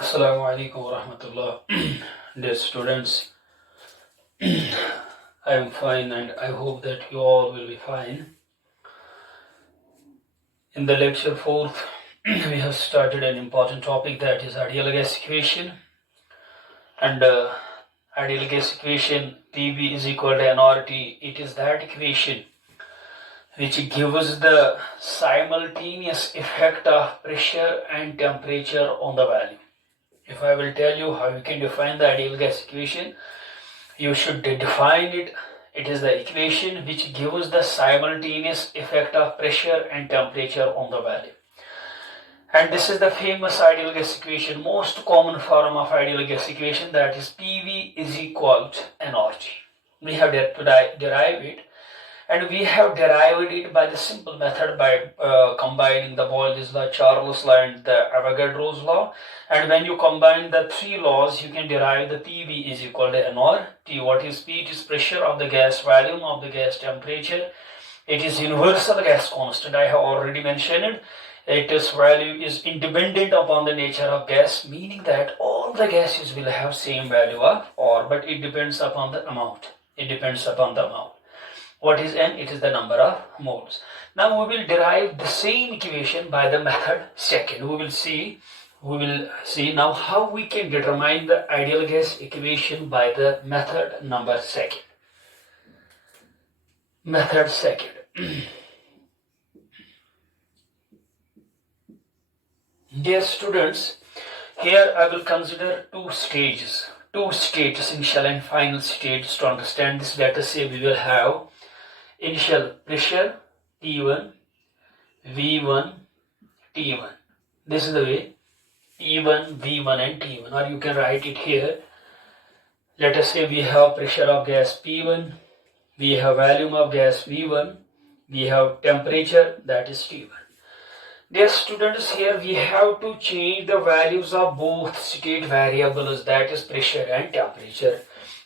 Assalamu alaikum wa rahmatullah. Dear students, I am fine and I hope that you all will be fine. In the lecture 4th, we have started an important topic, that is ideal gas equation. And ideal gas equation PV is equal to nRT. It is that equation which gives the simultaneous effect of pressure and temperature on the value. If I will tell you how you can define the ideal gas equation, you should define it. It is the equation which gives the simultaneous effect of pressure and temperature on the value. And this is the famous ideal gas equation, most common form of ideal gas equation, that is PV is equal to nRT. We have derived it, and we have derived it by the simple method by combining the Boyle's law, Charles' law, and the Avogadro's law. And when you combine the three laws, you can derive the PV is equal to nRT. What is P? It is pressure of the gas, volume of the gas, temperature. It is universal gas constant. I have already mentioned it. Its value is independent upon the nature of gas, meaning that all the gases will have same value of R, but it depends upon the amount. It depends upon the amount. What is N? It is the number of moles. Now we will derive the same equation by the method second. We will see now how we can determine the ideal gas equation by the method number second. Method second. Dear students, here I will consider two stages, initial and final stages. To understand this, let us say we will have initial pressure T1, V1, T1. This is the way, P1, V1 and T1, or you can write it here. Let us say we have pressure of gas P1, we have volume of gas V1, we have temperature, that is T1. Dear students, here we have to change the values of both state variables, that is pressure and temperature.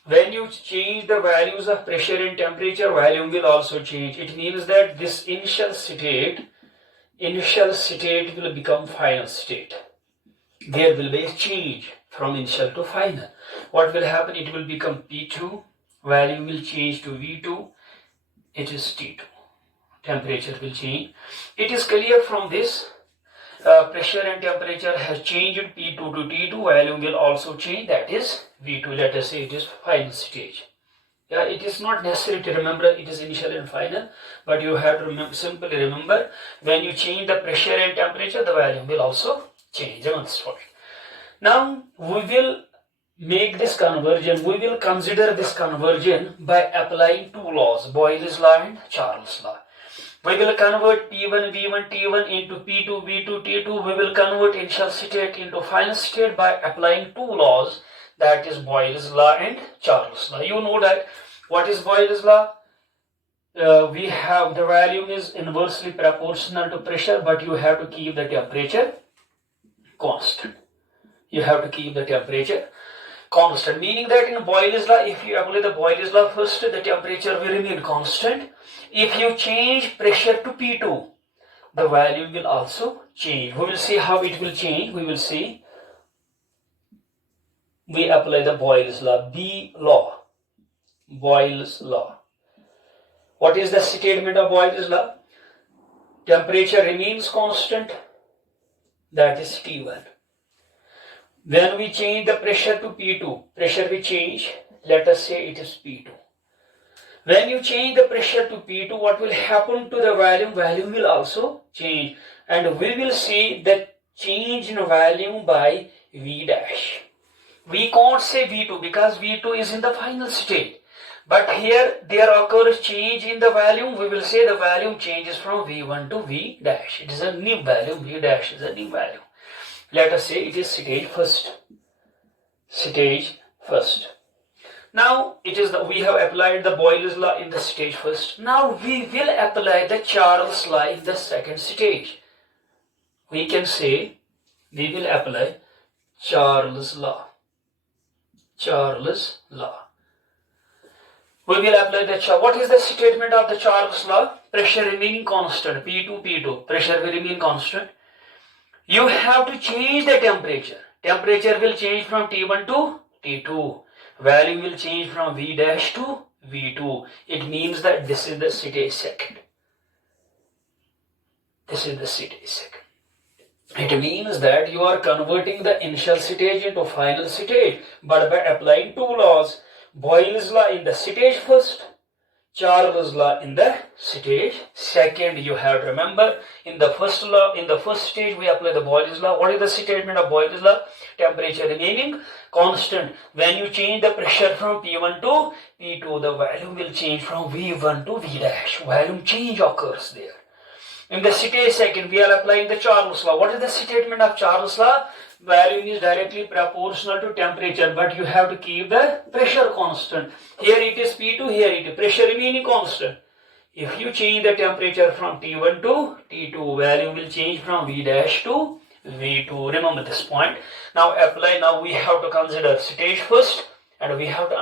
When you change the values of pressure and temperature, volume will also change. It means that this initial state will become final state. There will be a change from initial to final. What will happen? It will become P2, value will change to V2, it is T2. Temperature will change. It is clear from this, pressure and temperature has changed P2 to T2, volume will also change, that is V2. Let us say it is final stage. Yeah, it is not necessary to remember it is initial and final, but you have to simply remember when you change the pressure and temperature, the volume will also change on this point. Now we will make this conversion, we will consider this conversion by applying two laws, Boyle's law and Charles' law. We will convert P1, V1, T1 into P2, V2, T2. We will convert initial state into final state by applying two laws, that is Boyle's law and Charles' law. You know that. What is Boyle's law? We have the volume is inversely proportional to pressure, but you have to keep the temperature constant. You have to keep the temperature constant, meaning that in Boyle's law, if you apply the Boyle's law first, the temperature will remain constant. If you change pressure to P2, the value will also change. We will see how it will change. We will see. We apply the Boyle's law, B law, Boyle's law. What is the statement of Boyle's law? Temperature remains constant, that is T1. When we change the pressure to P2, pressure will change. Let us say it is P2. When you change the pressure to P2, what will happen to the volume? Volume will also change. And we will see the change in volume by V dash. We can't say V2 because V2 is in the final state. But here there occurs change in the volume. We will say the volume changes from V1 to V dash. It is a new volume. V dash is a new volume. Let us say it is stage first. Stage first. Now it is we have applied the Boyle's law in the stage first. Now we will apply the Charles' law in the second stage. We can say we will apply Charles' law. Charles' law. We will apply the what is the statement of the Charles law? Pressure remaining constant, P2, pressure will remain constant. You have to change the temperature. Temperature will change from T1 to T2. Value will change from V dash to V2. It means that this is the stage second. This is the stage second. It means that you are converting the initial stage into final stage, but by applying two laws, Boyle's law in the stage first, Charles' law in the stage second. You have to remember, in the first law, in the first stage, we apply the Boyle's law. What is the statement of Boyle's law? Temperature remaining constant. When you change the pressure from P1 to P2, the value will change from V1 to V dash. Volume change occurs there. In the stage second, we are applying the Charles law. What is the statement of Charles law? Value is directly proportional to temperature, but you have to keep the pressure constant. Here it is P2, here it is pressure remaining constant. If you change the temperature from T1 to T2, value will change from V dash to V2. Remember this point. Now apply. Now we have to consider stage first, and we have to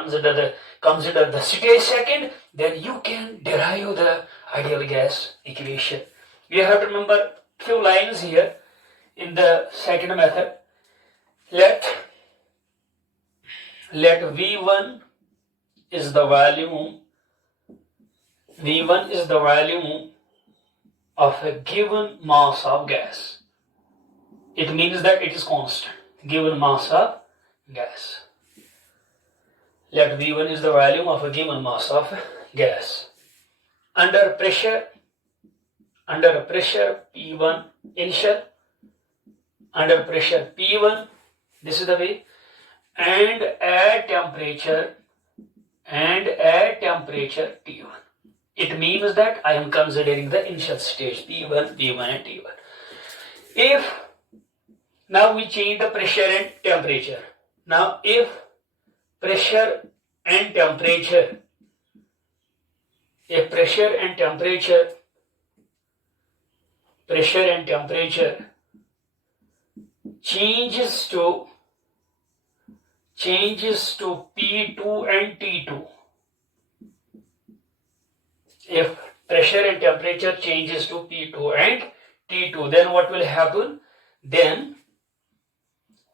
consider the stage second. Then you can derive the ideal gas equation. You have to remember few lines here in the second method. Let V1 is the volume. V1 is the volume of a given mass of gas. It means that it is constant. Given mass of gas. Let V1 is the volume of a given mass of gas. Under pressure P1 initial, under pressure P1, this is the way, and at temperature T1. It means that I am considering the initial stage P1 and T1. If now we change the pressure and temperature. Now if pressure and temperature changes to P2 and T2. If pressure and temperature changes to P2 and T2, then what will happen? Then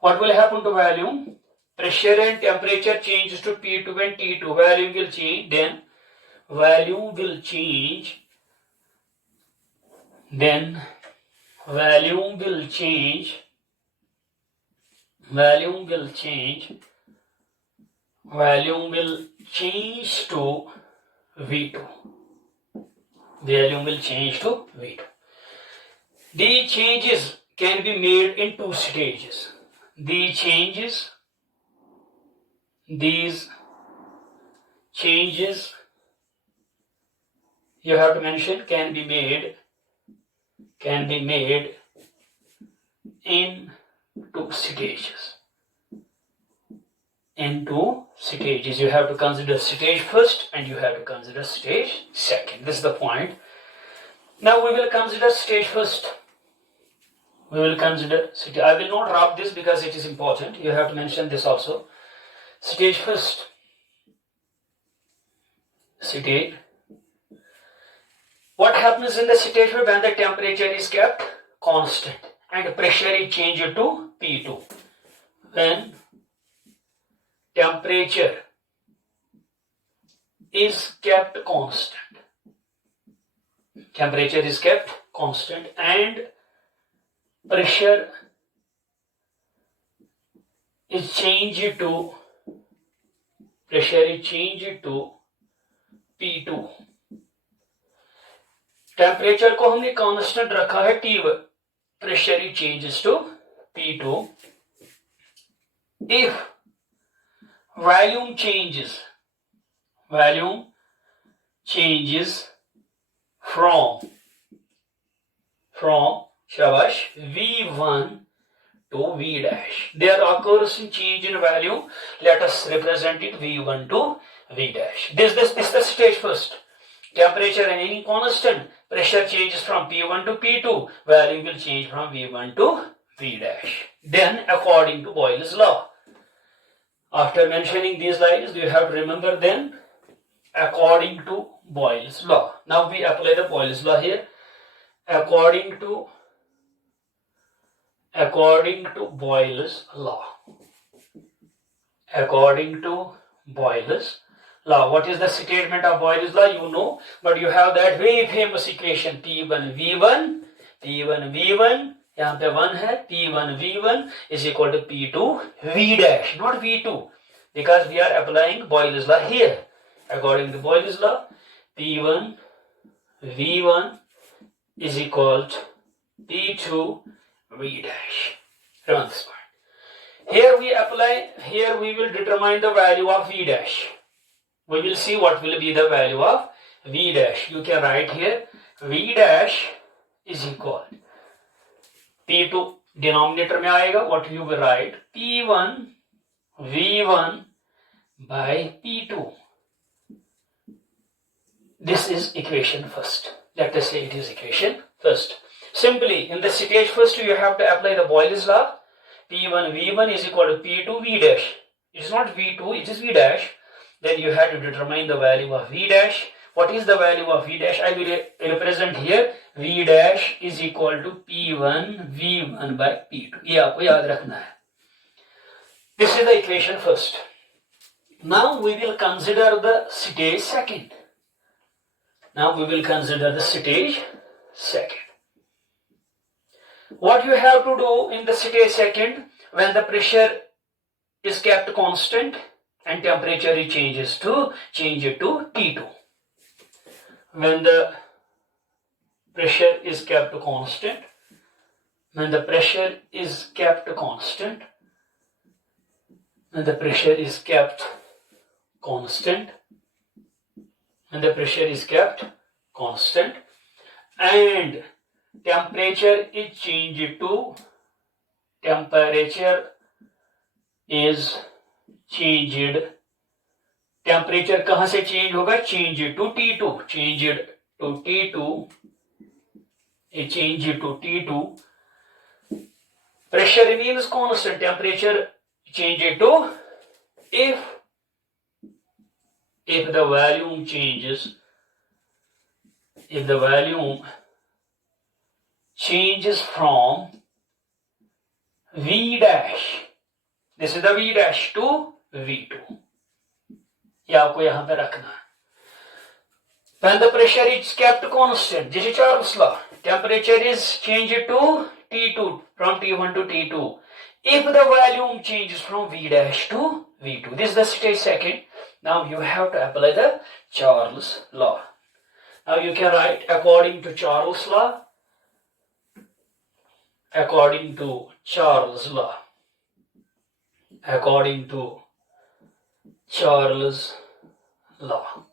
what will happen to volume? Pressure and temperature changes to P2 and T2. Volume will change. Then volume will change. Then volume will change. Volume will change to V2. Volume will change to V2. These changes can be made in two stages. These changes you have to mention can be made in two stages. In two stages, you have to consider stage first and you have to consider stage second. This is the point. Now we will consider stage first. I will not drop this because it is important. You have to mention this also. Stage first. Stage. What happens in the stage when the temperature is kept constant and pressure is changed to P2? When temperature is kept constant. Temperature is kept constant and pressure is changed to P2. Temperature को हमने constant रखा है T1. Pressure it changes to P2. If volume changes from V1 to V dash. There occurs a change in value. Let us represent it V1 to V dash. This is the stage first. Temperature remaining constant. Pressure changes from P1 to P2. Value will change from V1 to V dash. Then according to Boyle's law. After mentioning these lines, you have to remember then, according to Boyle's law. Now we apply the Boyle's law here. According to Boyle's law. According to Boyle's law. What is the statement of Boyle's law? You know, but you have that very famous equation P1V1, P1V1, यहाँ पे 1 है, P1V1 is equal to P2V dash, not V2, because we are applying Boyle's law here. According to Boyle's law, P1V1 is equal to P2V dash. Remember this point. Here we will determine the value of V dash. We will see what will be the value of V dash. You can write here V dash is equal P2 denominator में आएगा. What you will write? P1 V1 by P2. This is equation first. Let us say it is equation first. Simply in the stage first you have to apply the Boyle's law. P1 V1 is equal to P2 V dash. It is not V2, it is V dash. Then you have to determine the value of V dash. What is the value of V dash? I will represent here V dash is equal to P1 V1 by P2. ये आपको याद रखना है. This is the equation first. Now we will consider the stage second. What you have to do in the stage second, when the pressure is kept constant and temperature change it to T2. When the pressure is kept constant, when the pressure is kept constant, and temperature is changed temperature कहां से change होगा? Change to T2. Pressure remains constant. Temperature change to if the volume changes. If the volume changes from V dash, this is the V dash to V2. ये आपको यहां पे रखना है. When the pressure is kept constant, this is Charles' law. Temperature is changed to T2, from T1 to T2. If the volume changes from V dash to V2, this is the stage second. Now you have to apply the Charles' law. Now you can write according to Charles' law. According to Charles' law.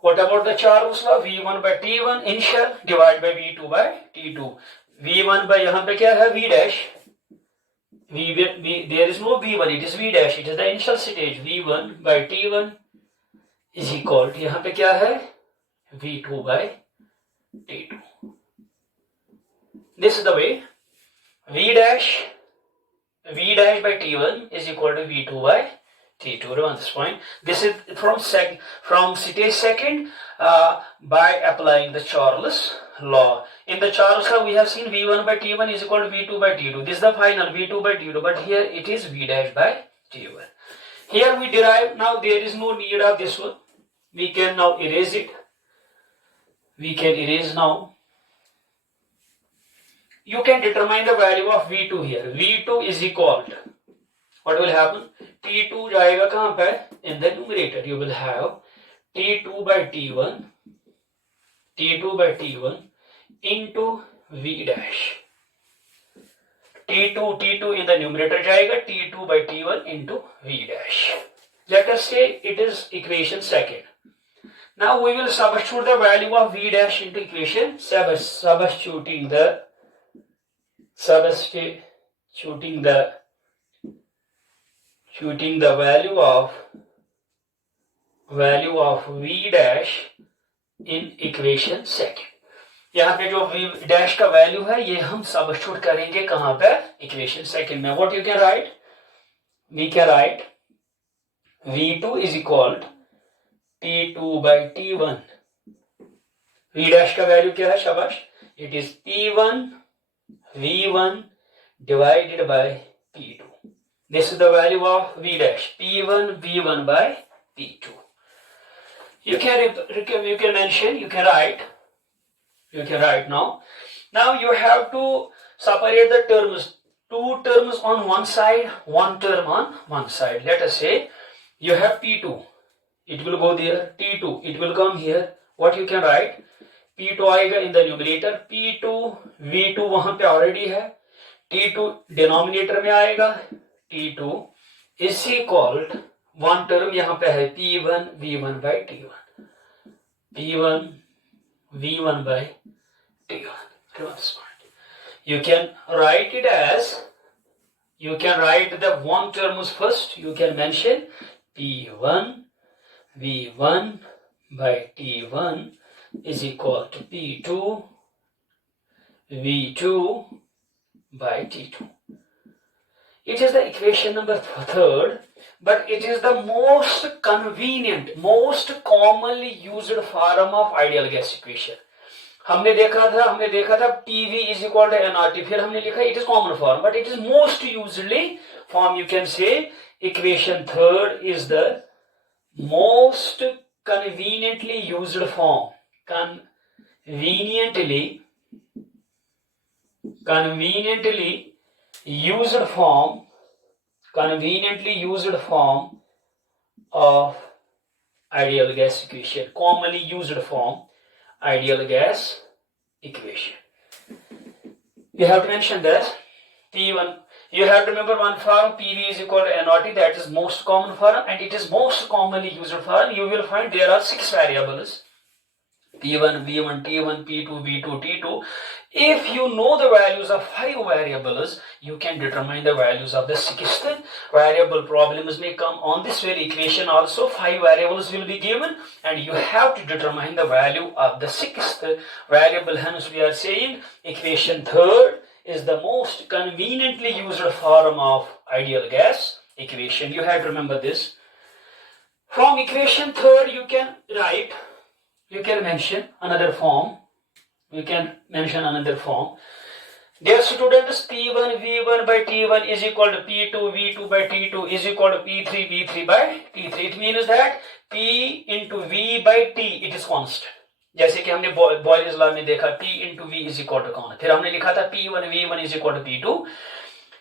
What about the Charles' law? V1 by T1 initial divided by V2 by T2. V1 by यहाँ पे क्या है? V dash. There is no V1, it is V dash. It is the initial stage. V1 by T1 is equal to यहाँ पे क्या है? V2 by T2. This is the way. V dash by T1 is equal to V2 by T2. Remember this point. This is from stage second by applying the Charles' law. In the Charles' law, we have seen V1 by T1 is equal to V2 by T2. This is the final V2 by T2, but here it is V dash by T1. Here we derive. Now there is no need of this one. We can now erase it. We can erase now. You can determine the value of V2 here. V2 is equal to, what will happen? T2 जाएगा कहाँ पे? In the numerator you will have T2 by T1 into V dash. T2 in the numerator जाएगा, T2 by T1 into V dash. Let us say it is equation second. Now we will substitute the value of V dash into equation, substituting the value of V dash in equation second. यहाँ पे जो V dash का value है ये हम substitute करेंगे कहाँ पे? इक्वेशन सेकंड में. What you can write? We can write V2 is equal to T2 by T1. V dash का वैल्यू क्या है शाबाश? It is P1 V1 divided by P2. This is the value of V dash, P1 V1 by P2. You can mention, you can write now. Now you have to separate the terms. Two terms on one side, one term on one side. Let us say you have P2. It will go there. T2. It will come here. What you can write? P2 आएगा in the numerator. P2 V2 वहां पे already है. T2 denominator में आएगा. T2 is equal to one term यहाँ पे है P1 V1 by T1. P1 V1 by T1. Remember this point. You can write it as, you can write the one terms first. You can mention P1 V1 by T1 is equal to P2 V2 by T2. It is the equation number third, but it is the most convenient, most commonly used form of ideal gas equation. हमने देखा था PV is equal to nRT, फिर हमने लिखा it is common form, but it is most usually form. You can say equation third is the most conveniently used form. Conveniently used form of ideal gas equation. Commonly used form. Ideal gas equation. You have to mention that P1. You have to remember one form, PV is equal to nRT, that is most common form, and it is most commonly used form. You will find there are 6 variables. P1, V1, T1, P2, V2, T2. If you know the values of 5 variables, you can determine the values of the 6th variable. Problems may come on this very equation also. 5 variables will be given and you have to determine the value of the 6th variable. Hence we are saying equation third is the most conveniently used form of ideal gas equation. You have to remember this. From equation third you can mention another form. Dear students, P1 V1 by T1 is equal to P2 V2 by T2 is equal to P3 V3 by T3. It means that P into V by T it is constant. जैसे कि हमने Boyle's law में देखा P into V is equal to constant. फिर हमने लिखा था P1 V1 is equal to P2.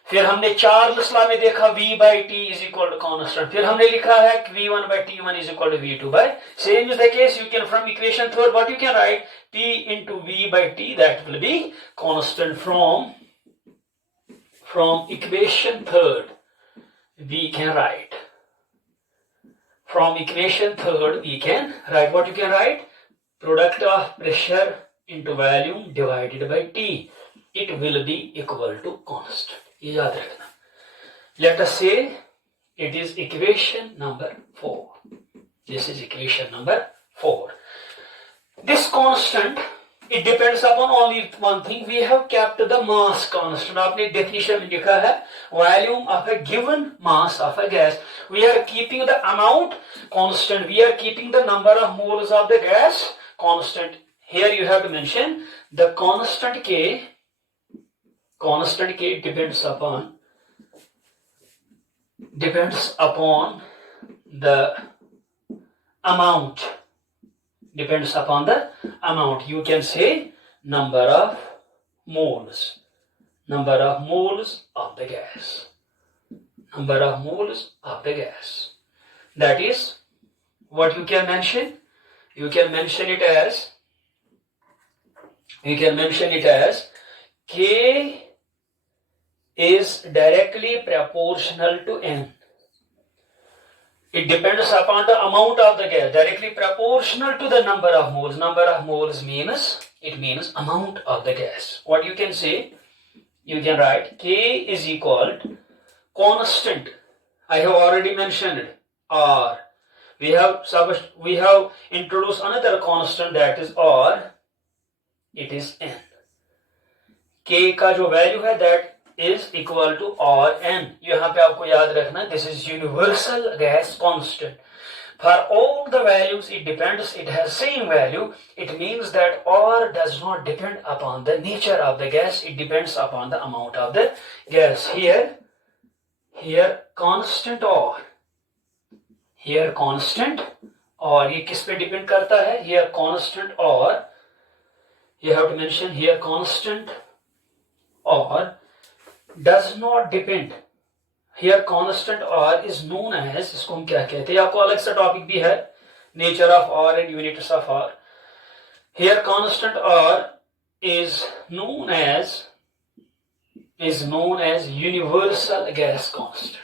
फिर हमने Charles law में देखा V by T is equal to constant. फिर हमने लिखा है V1 by T1 is equal to V2 by. Same is the case. You can from equation third what you can write P into V by T, that will be constant. From equation third we can write. From equation third we can write what you can write. Product of pressure into volume divided by T. It will be equal to constant. याद रखना. Let us say it is equation number 4. This is equation number 4. This constant, it depends upon only one thing. We have kept the mass constant. आपने definition में लिखा है volume of a given mass of a gas. We are keeping the amount constant. We are keeping the number of moles of the gas constant. Here you have to mention the constant K. Constant K depends upon the amount. Depends upon the amount. You can say number of moles. Number of moles of the gas. Number of moles of the gas. That is what you can mention. You can mention it as K is directly proportional to N. It depends upon the amount of the gas, directly proportional to the number of moles. Number of moles means amount of the gas. What you can say? You can write K is equal to constant. I have already mentioned it. R. We have introduced another constant, that is R. It is N. K का जो value है that is equal to Rn. यहाँ पे आपको याद रखना, this is universal gas constant. For all the values it depends, it has same value. It means that R does not depend upon the nature of the gas, it depends upon the amount of the gas. Here constant R, here constant R, ये किस पे depend करता है? Here constant R, you have to mention here constant R does not depend. Here constant R is known as, इसको हम क्या कहते हैं, आपको अलग सा टॉपिक भी है, nature of R and units of R. Here constant R is known as universal gas constant.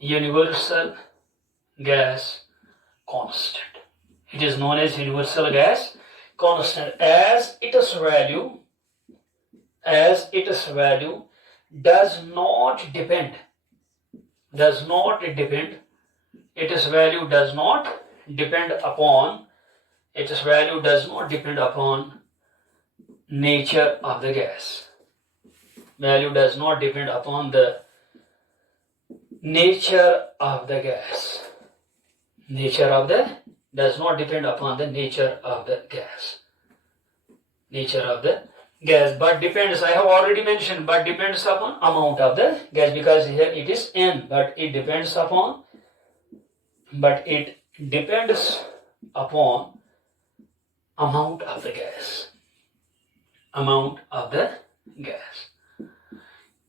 Universal gas constant. It is known as universal gas constant as its value does not depend, its value does not depend upon, nature of the gas. Value does not depend upon the nature of the gas. Does not depend upon the nature of the gas. But depends, I have already mentioned, but depends upon amount of the gas, because here it is N, but it depends upon amount of the gas.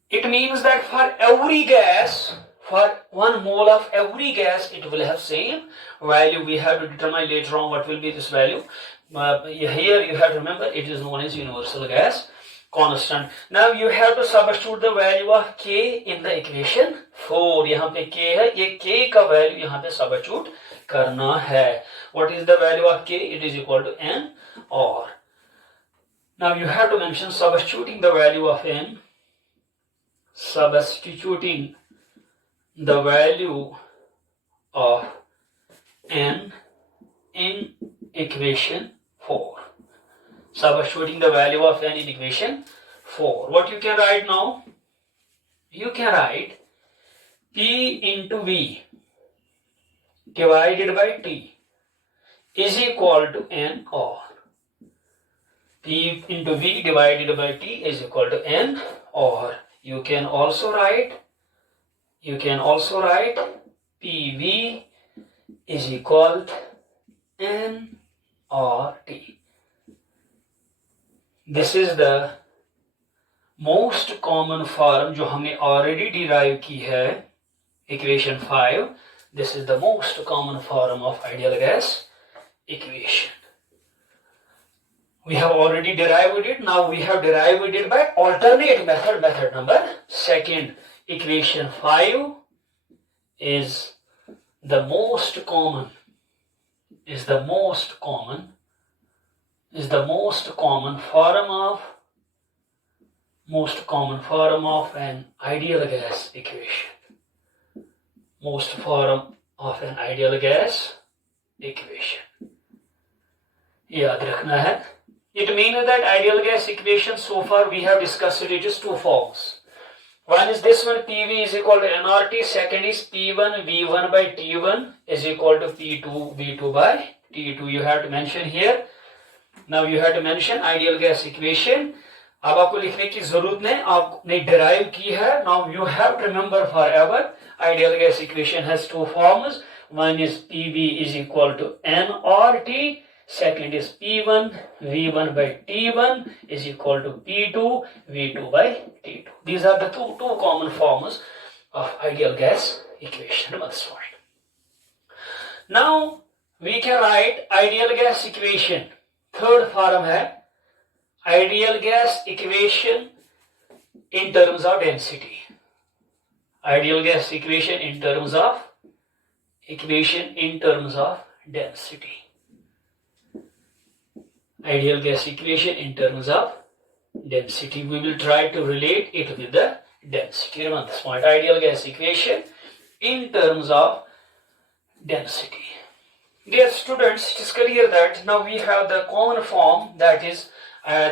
It means that for every gas, for 1 mole of every gas, it will have same value. We have to determine later on what will be this value. Here you have to remember it is known as universal gas constant. Now you have to substitute the value of K in the equation 4. यहाँ पे K है, ये K का value यहाँ पे substitute करना है. What is the value of K? It is equal to N or. Now you have to mention substituting the value of N. Substituting the value of N in equation 4. Substituting the value of N in equation 4. What you can write now? You can write P into V divided by T is equal to N or. P into V divided by T is equal to N or. You can also write PV is equal to N or T. This is the most common form जो हमने already derive की है, equation 5. This is the most common form of ideal gas equation. We have already derived it. Now we have derived it by alternate method, method number 2. Equation 5 is the most common form of an ideal gas equation. याद रखना है. It means that ideal gas equation so far we have discussed it is 2 forms. One is this one, PV is equal to nRT. Second is P1 V1 by T1 is equal to P2 V2 by T2. You have to mention here. Now you have to mention ideal gas equation. अब आपको लिखने की जरूरत नहीं, आपने derive की है. Now you have to remember forever. Ideal gas equation has 2 forms. One is PV is equal to nRT. Second is P1 V1 by T1 is equal to P2 V2 by T2. These are the two common forms of ideal gas equation. Now we can write ideal gas equation. Third form है ideal gas equation in terms of density. Ideal gas equation in terms of density. Ideal gas equation in terms of density. We will try to relate it with the density. Remember this point. Ideal gas equation in terms of density. Dear students, it is clear that now we have the common form, that is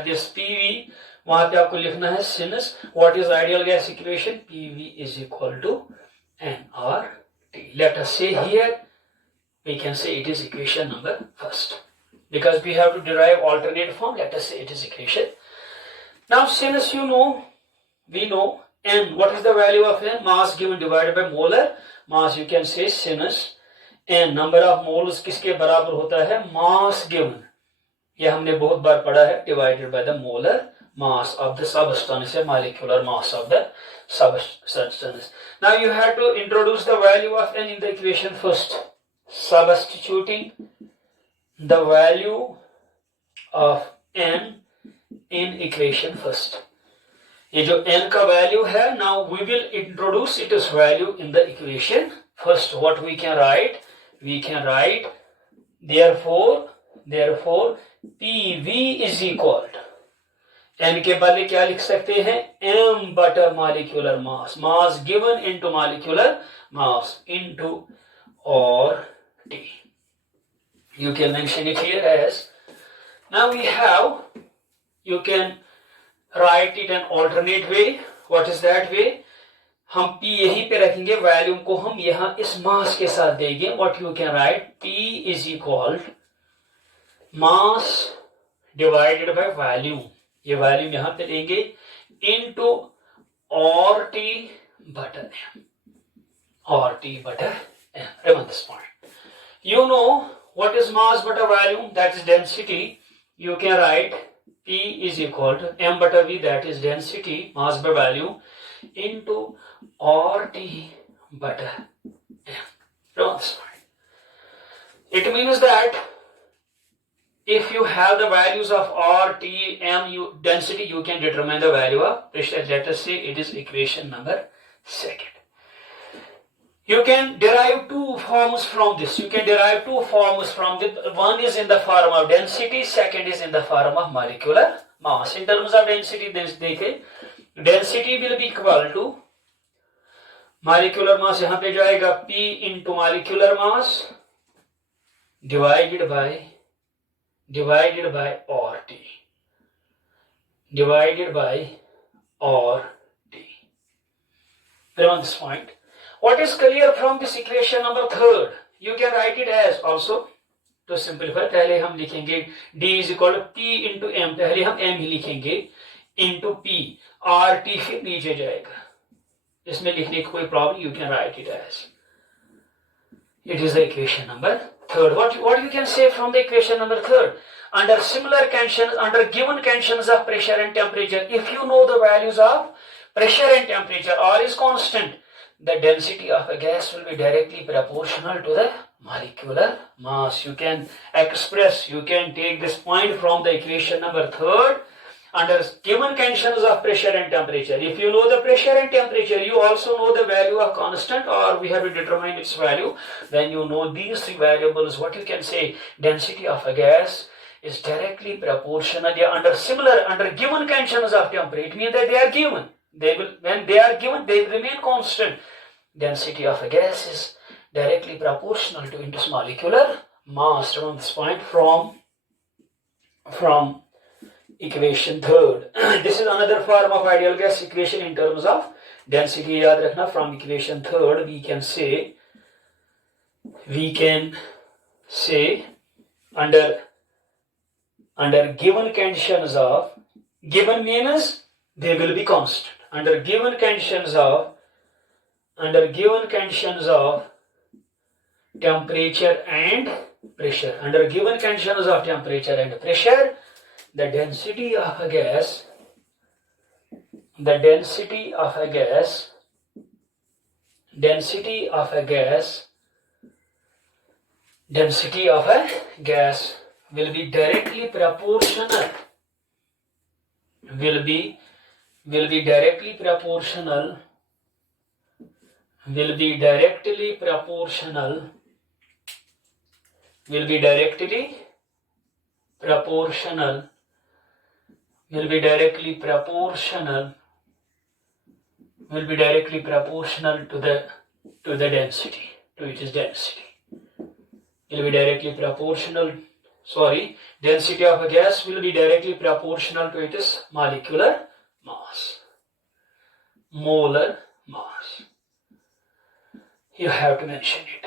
this PV. वहाँ पे आपको लिखना है since what is ideal gas equation? PV is equal to nRT. Let us say here we can say it is equation number first. Because we have to derive alternate form, let us say it is equation. Now since we know n, what is the value of n? Mass given divided by molar mass. You can say since n, number of moles किसके बराबर होता है? Mass given. ये हमने बहुत बार पढ़ा है, divided by the molar mass of the substance, molecular mass of the substance. Now you have to introduce the value of n in the equation first. Substituting the value of n in equation first. ये जो n का value है, now we will introduce its value in the equation first. What we can write? We can write therefore PV is equal to n के बदले क्या लिख सकते हैं? m बटा molecular mass, mass given into molecular mass into RT. You can mention it here as, now we have, you can write it an alternate way. What is that way? हम P यहीं पे रखेंगे, volume को हम यहाँ इस मास के साथ देंगे. What you can write? P is equal to mass divided by volume. ये वैल्यूम यहाँ पे लेंगे into RT बटा M. RT बटा M. Remember this point. You know what is mass bata volume? That is density. You can write P is equal to M bata V, that is density, mass by volume, into RT bata M. Remember this point. It means that if you have the values of R, T, M, density, you can determine the value of pressure. Let us say it is equation number second. You can derive two forms from this. One is in the form of density, second is in the form of molecular mass. In terms of density, density will be equal to molecular mass. यहाँ पे जाएगा P into molecular mass divided by RT. Remember this point. What is clear from this equation number third? You can write it as also, to simplify, पहले हम लिखेंगे D is equal to P into M. पहले हम M ही लिखेंगे into P. RT फिर नीचे जाएगा. इसमें लिखने की कोई problem, you can write it as. It is the equation number third. What you can say from the equation number third? Under similar conditions, under given conditions of pressure and temperature, if you know the values of pressure and temperature, R is constant, the density of a gas will be directly proportional to the molecular mass. You can take this point from the equation number third. Under given conditions of pressure and temperature, if you know the pressure and temperature, you also know the value of constant, or we have to determine its value. When you know these three variables, what you can say? Density of a gas is directly proportional. Under given conditions of temperature, it means that they are given. When they are given, they remain constant. Density of a gas is directly proportional to its molecular mass. Remember this point from equation third. This is another form of ideal gas equation in terms of density. याद रखना, from equation third we can say under given conditions of, given means they will be constant. Under given conditions of temperature and pressure. Under given conditions of temperature and pressure, the density of a gas will be directly proportional to the density, to its density. Will be directly proportional. Density of a gas will be directly proportional to its molecular mass, molar mass. You have to mention it.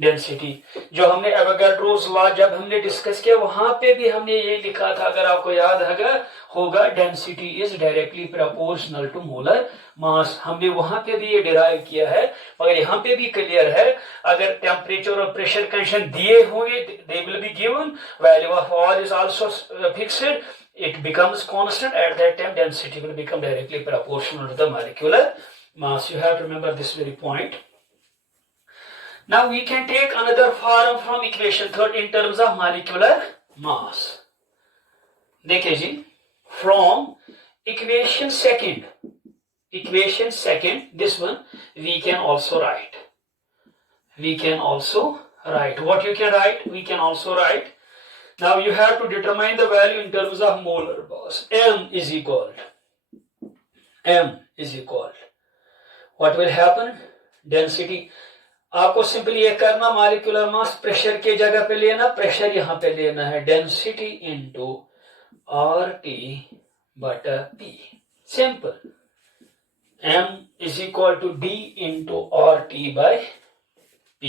Density. जो हमने Avogadro's law जब हमने discuss किया वहां पे भी हमने ये लिखा था, अगर आपको याद होगा density is directly proportional to molar mass. हमने वहां पे भी ये डिराइव किया है, मगर यहाँ पे भी क्लियर है, अगर टेम्परेचर और प्रेशर कंडीशन दिए होंगे they will be given, value of R is also fixed, it becomes constant. At that time density will become directly proportional to the molecular mass. You have to remember this very point. Now we can take another form from equation third in terms of molecular mass. देखिए जी, from equation second, this one we can also write. What you can write? We can also write. Now you have to determine the value in terms of molar mass. M is equal. What will happen? Density. आपको simply ये करना, molecular mass pressure के जगह पे लेना, pressure यहाँ पे लेना है, डेंसिटी इनटू RT बटा P. Simple. M is equal to D into RT by P.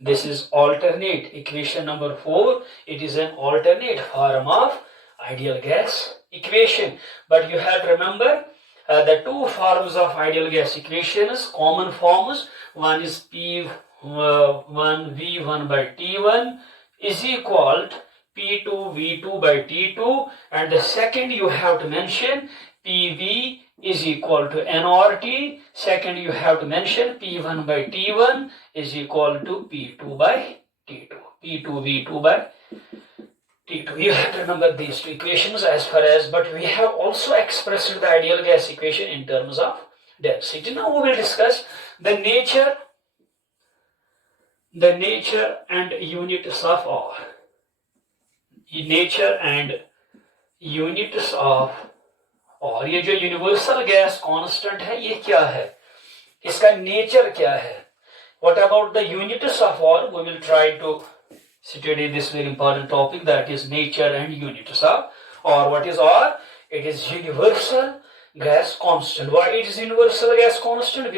This is alternate. Equation number 4. It is an alternate form of ideal gas equation. But you have to remember the two forms of ideal gas equations, common forms. One is P1V1 by T1 is equal to P2V2 by T2. And the second you have to mention PV is equal to nRT. Second you have to mention P1 by T1 is equal to P2 by T2. P2V2 by T2. You have to remember these two equations as far as, but we have also expressed the ideal gas equation in terms of density. Now we will discuss the nature and units of R. Nature and units of और ये जो universal gas constant है ये क्या है, इसका nature क्या है. What about the units of R? We will try to study this very important topic, that is nature and units of R. What is R? It is universal gas constant. Why it is universal gas constant?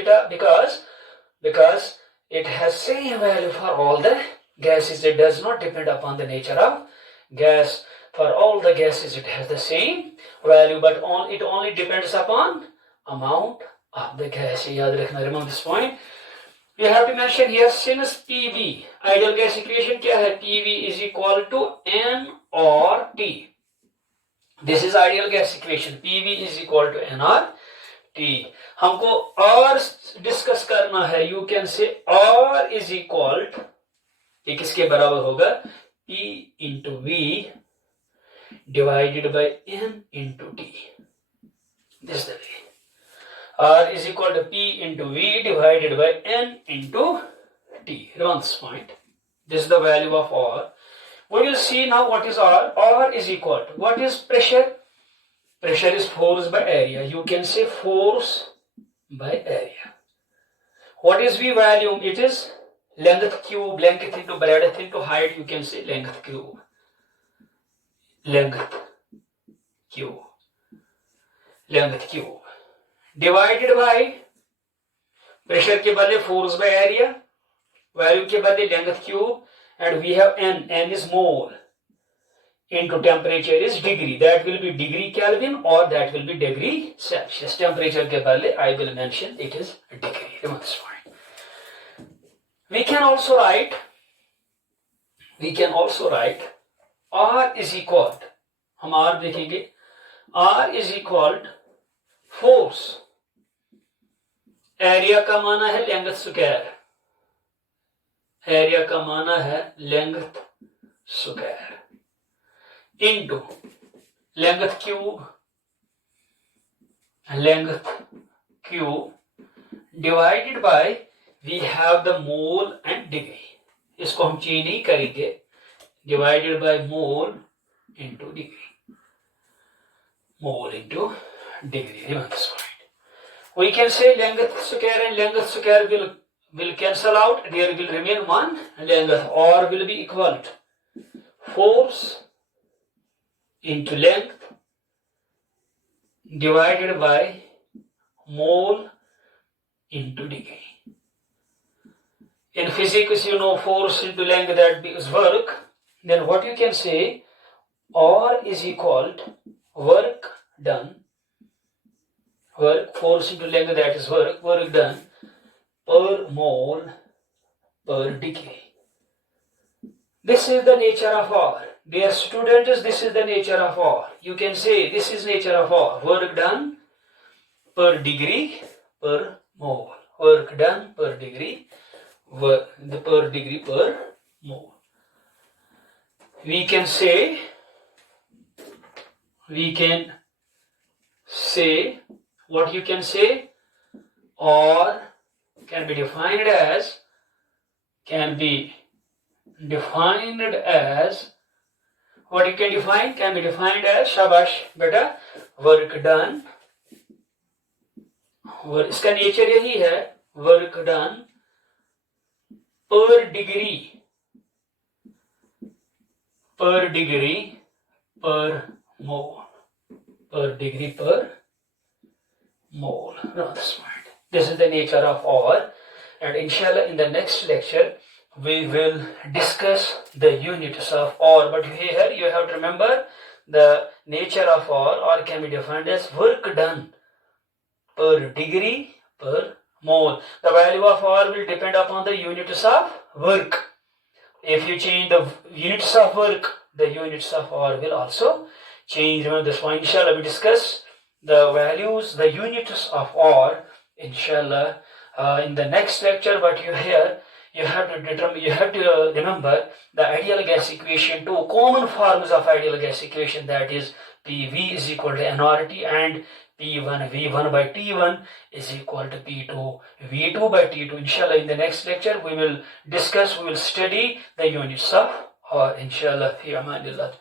Because it has same value for all the gases. It does not depend upon the nature of gas. For all the gases it has the same value, but it only depends upon amount of the gas. Remember this point. You have to mention here, since PV, ideal gas equation क्या है? PV is equal to nRT. This is ideal gas equation. PV is equal to nRT. हमको R discuss करना है. You can say R is equal to, ये किसके बराबर होगा? P into V divided by N into T. This is the way. R is equal to P into V divided by N into T. Remember this point. This is the value of R. We will see now what is R. R is equal to, what is pressure? Pressure is force by area. You can say force by area. What is V value? It is length cube. Length into breadth into height. You can say length cube. Length cube. Divided by pressure के बदले force by area, value के बदले length cube, and we have N. N is mole into temperature is degree. That will be degree Kelvin or that will be degree Celsius. Temperature के बदले I will mention it is degree. Remember this point. We can also write R is equal to, हम R देखेंगे, R is equal to force. Area का माना है length square. Area का माना है length square into length cube divided by we have the mole and degree. इसको हम चेंज नहीं करेंगे. Divided by mole into degree. Mole into degree. Remember this point. We can say length square and length square will cancel out. There will remain one length. R will be equal to force into length divided by mole into degree. In physics, you know, force into length, that is work. Then what you can say, R is equal to work done, force into length, that is work done per mole per degree. This is the nature of R. Dear students, this is the nature of R. You can say this is nature of R. Work done per degree per mole. Work done per degree, per degree per mole. We can say what you can say, or can be defined as what you can define, can be defined as, shabash beta, work done, इसका nature यही है, work done per degree per mole, This is the nature of R, and inshallah in the next lecture we will discuss the units of R. But here you have to remember the nature of R. R can be defined as work done per degree per mole. The value of R will depend upon the units of work. If you change the units of work, the units of R will also change. Remember this one. Inshallah we discuss the values, the units of R, inshallah, in the next lecture. But you have to remember the ideal gas equation, two common forms of ideal gas equation, that is PV is equal to nRT and P1 V1 by T1 is equal to P2 V2 by T2. Inshallah in the next lecture we will study the units of R. Inshallah, fi amanillah.